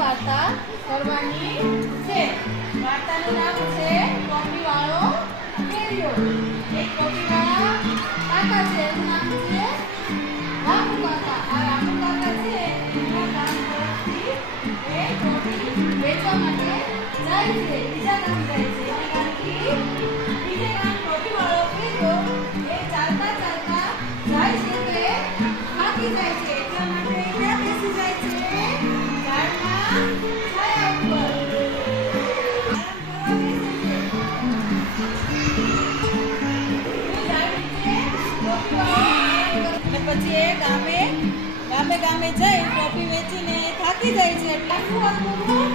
વાર્તા કરવાની છે. વાર્તાનું નામ છે ટોપીવાળો ફેરિયો. એક ટોપીવાળા કાકા છે, એનું નામ છે રામુ કાકા. આ રામુ કાકા છે એના ગામ તરફથી એ ટોપી વેચવા માટે જાય છે, બીજા ગામ જાય છે. એના ગામથી બીજે ગામ ટોપીવાળો ફેરિયો એ ચાલતા ચાલતા જાય છે કે થાકી જાય છે, એટલા માટે ક્યાં બેસી જાય છે? પછી એ ગામે ગામે જઈ ટોપી વેચીને થાકી જાય છે. એટલે શું હતું?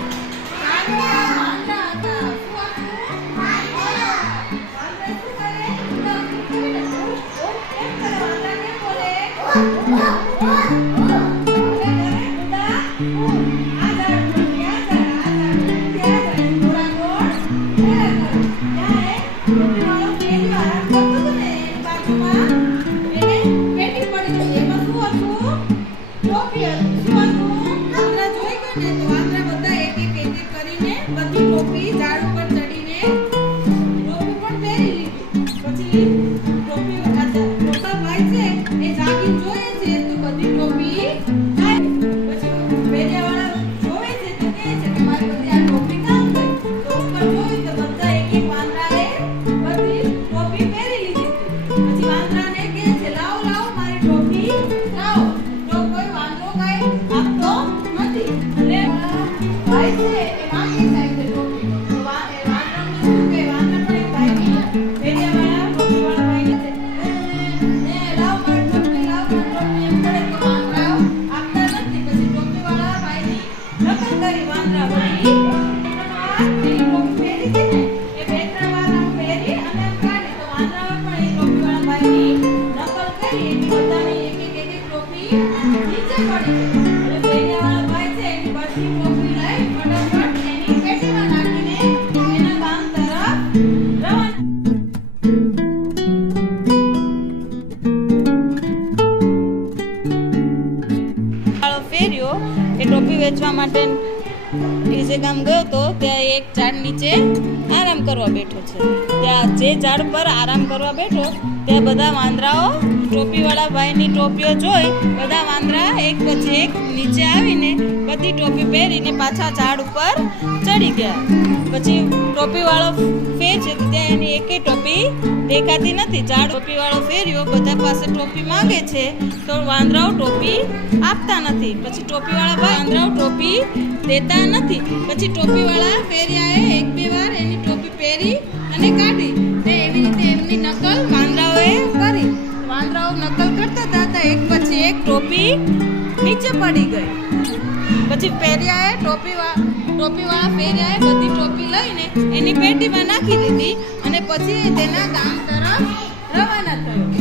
ટોપી વેચવા માટે બીજે ગામ ગયો તો ત્યાં એક ઝાડ નીચે આરામ કરવા બેઠો છે. ત્યાં જે ઝાડ પર આરામ કરવા બેઠો ત્યાં બધા વાંદરાઓ ટોપીવાળા ભાઈની ટોપીઓ જોઈ બધા વાંદરા એક પછી એક નીચે આવીને બધી ટોપી પહેરીને પાછા ઝાડ ઉપર ચડી ગયા. પછી ટોપીવાળો ફેર છે તો ત્યાં એની એકેય ટોપી દેખાતી નથી. ઝાડ ટોપીવાળો ફેર્યો બધા પાસે ટોપી માંગે છે તો વાંદરાઓ ટોપી આપતા નથી. પછી ટોપીવાળા ભાઈ વાંદરાઓ ટોપી દેતા નથી. પછી ટોપીવાળા ફેરિયાએ એક બે વાર એની ટોપી પહેરી અને કાઢી. એવી રીતે એમની નકલ વાંદરાઓએ કરી. વાંદરાઓ નકલ કરતા હતા એક પછી એક ટોપી નીચે પડી ગઈ. પછી ફેરિયાએ ટોપીવાળા ફેરિયાએ બધી ટોપી લઈને એની પેટીમાં નાખી દીધી અને પછી તેના ગામ તરફ રવાના થયો.